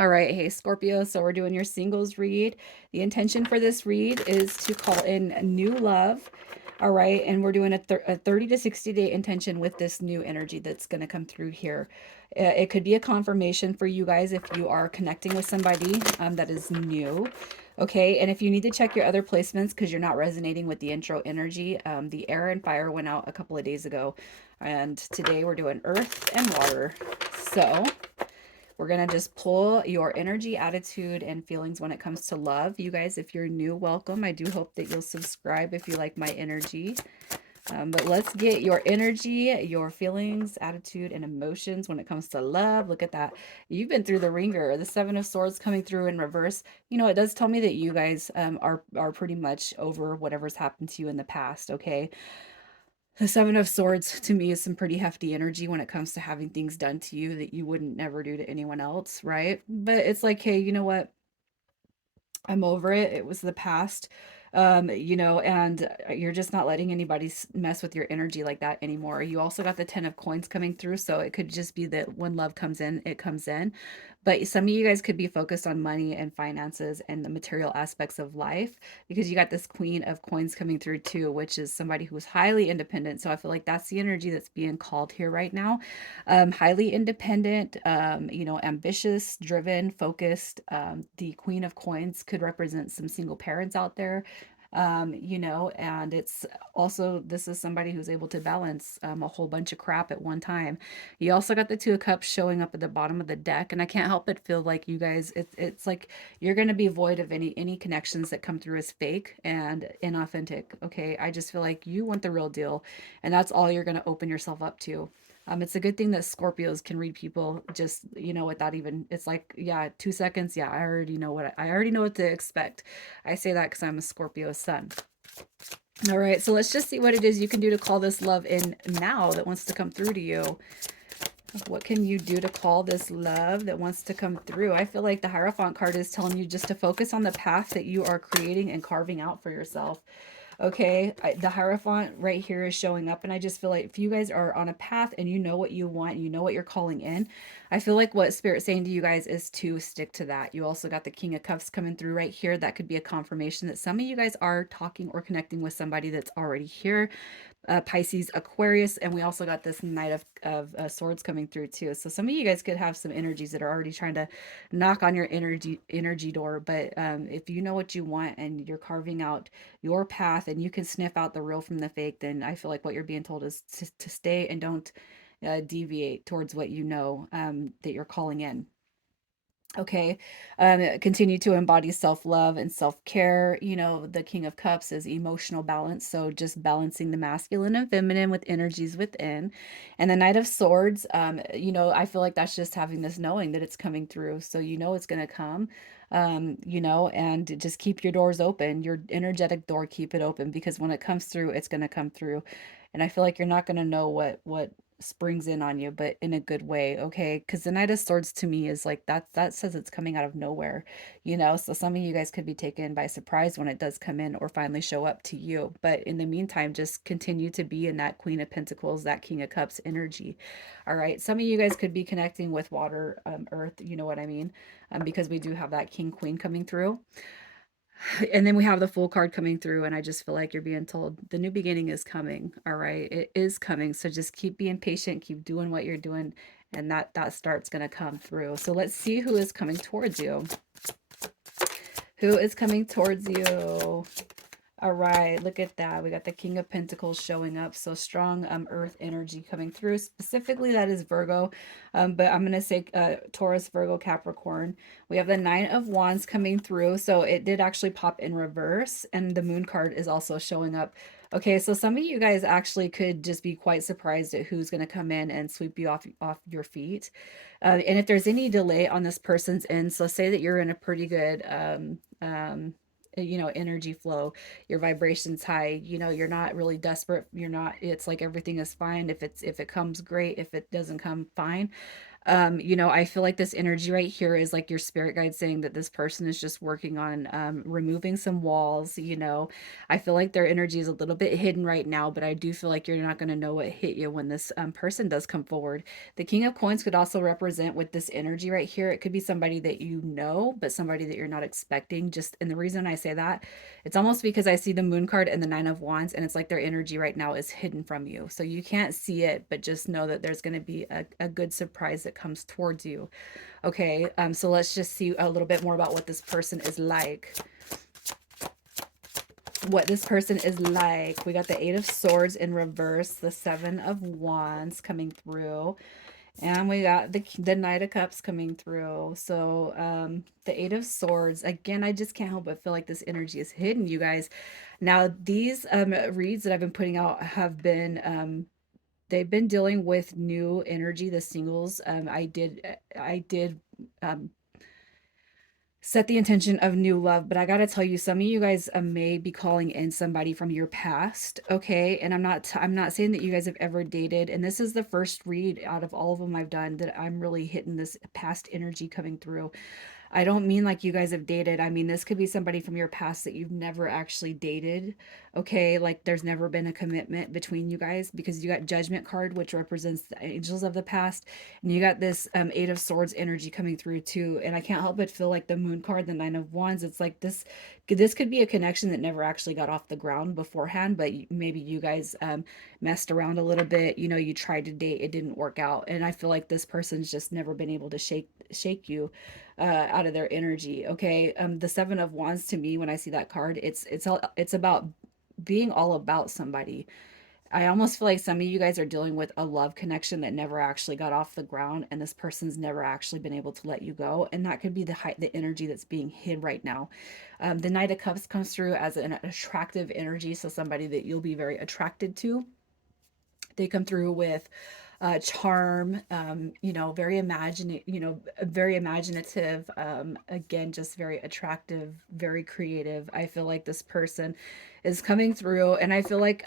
All right, hey Scorpio, so we're doing your singles read. The intention for this read is to call in new love. All right, and we're doing a 30 to 60 day intention with this new energy that's going to come through here. It could be a confirmation for you guys if you are connecting with somebody that is new. Okay, and if you need to check your other placements because you're not resonating with the intro energy, the air and fire went out a couple of days ago, and today we're doing earth and water. So we're going to just pull your energy, attitude, and feelings when it comes to love. You guys, if you're new, welcome. I do hope that you'll subscribe if you like my energy. But let's get your energy, your feelings, attitude, and emotions when it comes to love. Look at that. You've been through the ringer. The Seven of Swords coming through in reverse. You know, it does tell me that you guys are pretty much over whatever's happened to you in the past, okay? The Seven of Swords to me is some pretty hefty energy when it comes to having things done to you that you wouldn't never do to anyone else, right? But it's like, hey, you know what? I'm over it. It was the past. And you're just not letting anybody mess with your energy like that anymore. You also got the 10 of coins coming through, so it could just be that when love comes in, it comes in. But some of you guys could be focused on money and finances and the material aspects of life because you got this queen of coins coming through too, which is somebody who's highly independent. So I feel like that's the energy that's being called here right now. Highly independent, ambitious, driven, focused. The Queen of Coins could represent some single parents out there. And it's also, this is somebody who's able to balance a whole bunch of crap at one time. You also got the Two of Cups showing up at the bottom of the deck, and I can't help but feel like you guys, it's like you're going to be void of any connections that come through as fake and inauthentic. Okay, I just feel like you want the real deal, and that's all you're going to open yourself up to. It's a good thing that Scorpios can read people just, without even, it's like, yeah, 2 seconds. Yeah, I already know what to expect. I say that because I'm a Scorpio sun. All right, so let's just see what it is you can do to call this love in now that wants to come through to you. What can you do to call this love that wants to come through? I feel like the Hierophant card is telling you just to focus on the path that you are creating and carving out for yourself. Okay, the Hierophant right here is showing up, and I just feel like if you guys are on a path and you know what you want, you know what you're calling in, I feel like what Spirit's saying to you guys is to stick to that. You also got the King of Cups coming through right here. That could be a confirmation that some of you guys are talking or connecting with somebody that's already here. Pisces, Aquarius, and we also got this Knight of Swords coming through too. So some of you guys could have some energies that are already trying to knock on your energy door. But if you know what you want and you're carving out your path and you can sniff out the real from the fake, then I feel like what you're being told is to stay and don't deviate towards what you know that you're calling in. Okay. Continue to embody self-love and self-care. You know, the King of Cups is emotional balance. So just balancing the masculine and feminine with energies within. And the Knight of Swords, I feel like that's just having this knowing that it's coming through. So you know it's going to come. And just keep your doors open, your energetic door, keep it open because when it comes through, it's going to come through. And I feel like you're not going to know what springs in on you, but in a good way, okay? Because the Knight of Swords to me is like that says it's coming out of nowhere, so some of you guys could be taken by surprise when it does come in or finally show up to you. But in the meantime, just continue to be in that Queen of Pentacles, that King of Cups energy. All right, some of you guys could be connecting with water, earth, you know what I mean, because we do have that King Queen coming through. And then we have the Fool card coming through, and I just feel like you're being told the new beginning is coming. All right, it is coming. So just keep being patient, keep doing what you're doing, and that start's going to come through. So let's see who is coming towards you. Who is coming towards you? All right, look at that. We got the King of Pentacles showing up. So strong earth energy coming through. Specifically, that is Virgo. But I'm going to say Taurus, Virgo, Capricorn. We have the Nine of Wands coming through. So it did actually pop in reverse. And the Moon card is also showing up. Okay, so some of you guys actually could just be quite surprised at who's going to come in and sweep you off your feet. And if there's any delay on this person's end, so say that you're in a pretty good energy flow, your vibrations high, you're not really desperate, you're not, it's like everything is fine. If it comes, great. If it doesn't come, fine. I feel like this energy right here is like your spirit guide saying that this person is just working on removing some walls. I feel like their energy is a little bit hidden right now, but I do feel like you're not going to know what hit you when this person does come forward. The King of Coins could also represent with this energy right here. It could be somebody that you know, but somebody that you're not expecting. And the reason I say that, it's almost because I see the Moon card and the Nine of Wands, and it's like their energy right now is hidden from you. So you can't see it, but just know that there's going to be a good surprise that comes towards you. Okay, so let's just see a little bit more about what this person is like. What this person is like. We got the Eight of Swords in reverse, the Seven of Wands coming through, and we got the Knight of Cups coming through. So the Eight of Swords, again, I just can't help but feel like this energy is hidden, you guys. Now, these reads that I've been putting out have been they've been dealing with new energy, the singles. I did um, set the intention of new love, but I gotta tell you, some of you guys may be calling in somebody from your past, okay? And I'm not saying that you guys have ever dated, and this is the first read out of all of them I've done that I'm really hitting this past energy coming through. I don't mean like you guys have dated. I mean, this could be somebody from your past that you've never actually dated. Okay. Like there's never been a commitment between you guys because you got Judgment card, which represents the angels of the past. And you got this Eight of Swords energy coming through too. And I can't help but feel like the Moon card, the Nine of Wands, it's like this could be a connection that never actually got off the ground beforehand, but maybe you guys messed around a little bit. You tried to date, it didn't work out. And I feel like this person's just never been able to shake you out of their energy. Okay. The Seven of Wands to me, when I see that card, it's about being all about somebody. I almost feel like some of you guys are dealing with a love connection that never actually got off the ground, and this person's never actually been able to let you go. And that could be the energy that's being hid right now. The Knight of Cups comes through as an attractive energy, so somebody that you'll be very attracted to. They come through with charm, very imaginative, again, just very attractive, very creative. I feel like this person is coming through, and I feel like,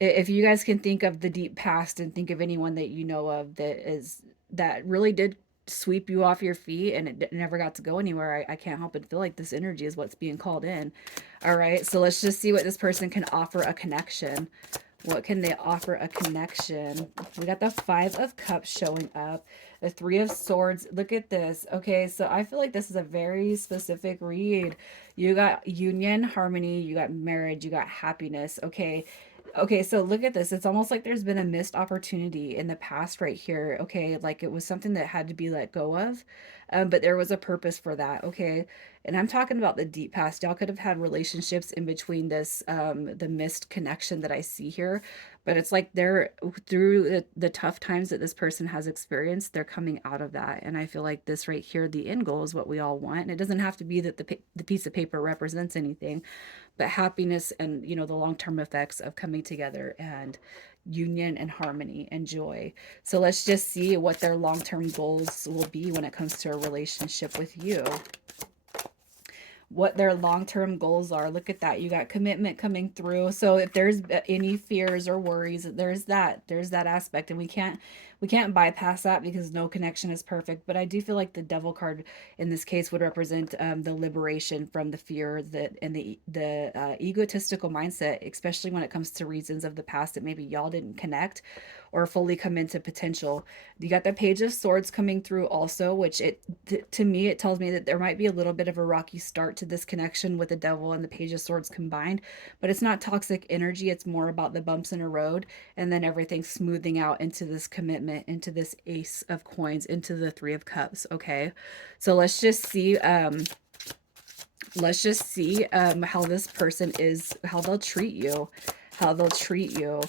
if you guys can think of the deep past and think of anyone that you know of that really did sweep you off your feet and it never got to go anywhere, I can't help but feel like this energy is what's being called in. All right, so let's just see what this person can offer a connection. What can they offer a connection? We got the Five of Cups showing up. The Three of Swords. Look at this. Okay, so I feel like this is a very specific read. You got union, harmony, you got marriage, you got happiness. Okay. Okay, so look at this. It's almost like there's been a missed opportunity in the past right here. Okay, like it was something that had to be let go of, but there was a purpose for that. Okay, and I'm talking about the deep past. Y'all could have had relationships in between the missed connection that I see here, but it's like they're through the tough times that this person has experienced, they're coming out of that. And I feel like this right here, the end goal is what we all want. And it doesn't have to be that the piece of paper represents anything, but happiness and, the long-term effects of coming together and union and harmony and joy. So let's just see what their long-term goals will be when it comes to a relationship with you, what their long-term goals are. Look at that. You got commitment coming through. So if there's any fears or worries, there's that aspect, and we can't bypass that because no connection is perfect. But I do feel like the Devil card in this case would represent the liberation from the fear that and the egotistical mindset, especially when it comes to reasons of the past that maybe y'all didn't connect or fully come into potential. You got the Page of Swords coming through also, which to me it tells me that there might be a little bit of a rocky start to this connection with the Devil and the Page of Swords combined, but it's not toxic energy. It's more about the bumps in a road and then everything smoothing out into this commitment, into this Ace of Coins, into the Three of Cups. Okay, so let's just see how this person is, how they'll treat you, how they'll treat you.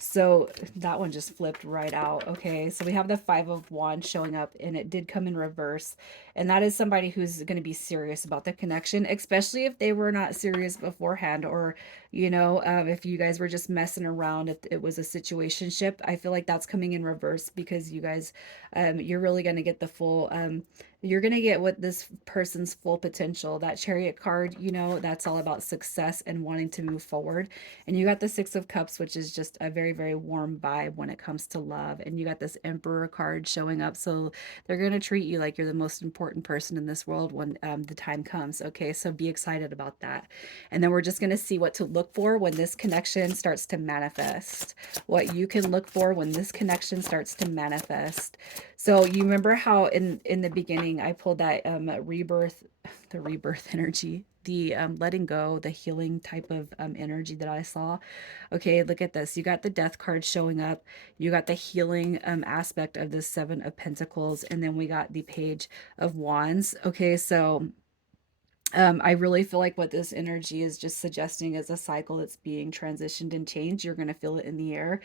So that one just flipped right out. Okay, so we have the Five of Wands showing up, and it did come in reverse. And that is somebody who's going to be serious about the connection, especially if they were not serious beforehand, or, if you guys were just messing around, if it was a situationship. I feel like that's coming in reverse because you guys, you're really going to get the full You're going to get what this person's full potential. That chariot card, you know, that's all about success and wanting to move forward. And you got the six of cups, which is just a very, very warm vibe when it comes to love. And you got this emperor card showing up. So they're going to treat you like you're the most important person in this world when the time comes. Okay. So be excited about that. And then we're just going to see what to look for when this connection starts to manifest. What you can look for when this connection starts to manifest. So you remember how in the beginning I pulled that rebirth, the rebirth energy, the letting go, the healing type of energy that I saw. Okay, look at this. You got the death card showing up. You got the healing aspect of the seven of pentacles, and then we got the page of wands. Okay, so I really feel like what this energy is just suggesting is a cycle that's being transitioned and changed. You're going to feel it in the air,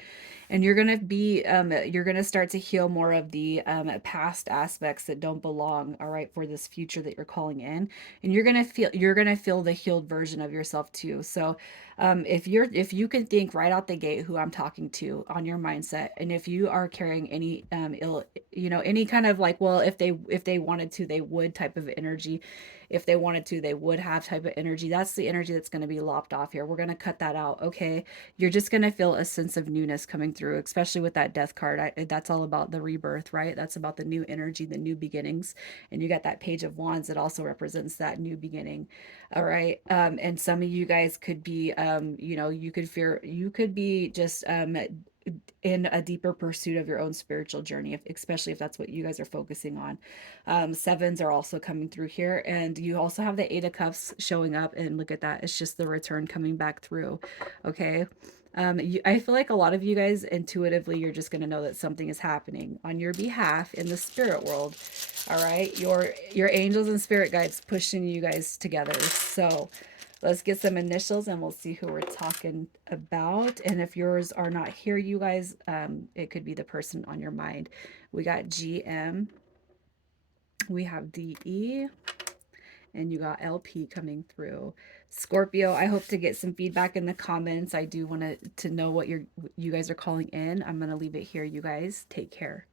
and you're going to start to heal more of the past aspects that don't belong. All right, for this future that you're calling in, and you're going to feel the healed version of yourself too. So, if you can think right out the gate who I'm talking to on your mindset, and if you are carrying any ill, you know, any kind of like, well, if they wanted to, they would type of energy, if they wanted to, they would have type of energy. That's the energy that's going to be lopped off here. We're going to cut that out. Okay. You're just going to feel a sense of newness coming through, especially with that death card. That's all about the rebirth, right? That's about the new energy, the new beginnings. And you got that page of wands that also represents that new beginning. All right. And some of you guys could be, you know, you could be just, in a deeper pursuit of your own spiritual journey, especially if that's what you guys are focusing on. Sevens are also coming through here, and you also have the Eight of Cups showing up. And look at that; it's just the return coming back through. Okay, I feel like a lot of you guys intuitively, you're just going to know that something is happening on your behalf in the spirit world. All right, your angels and spirit guides pushing you guys together. So let's get some initials and we'll see who we're talking about. And if yours are not here, you guys, it could be the person on your mind. We got GM, we have DE, and you got LP coming through. Scorpio, I hope to get some feedback in the comments. I do want to know what you guys are calling in. I'm going to leave it here, you guys. Take care.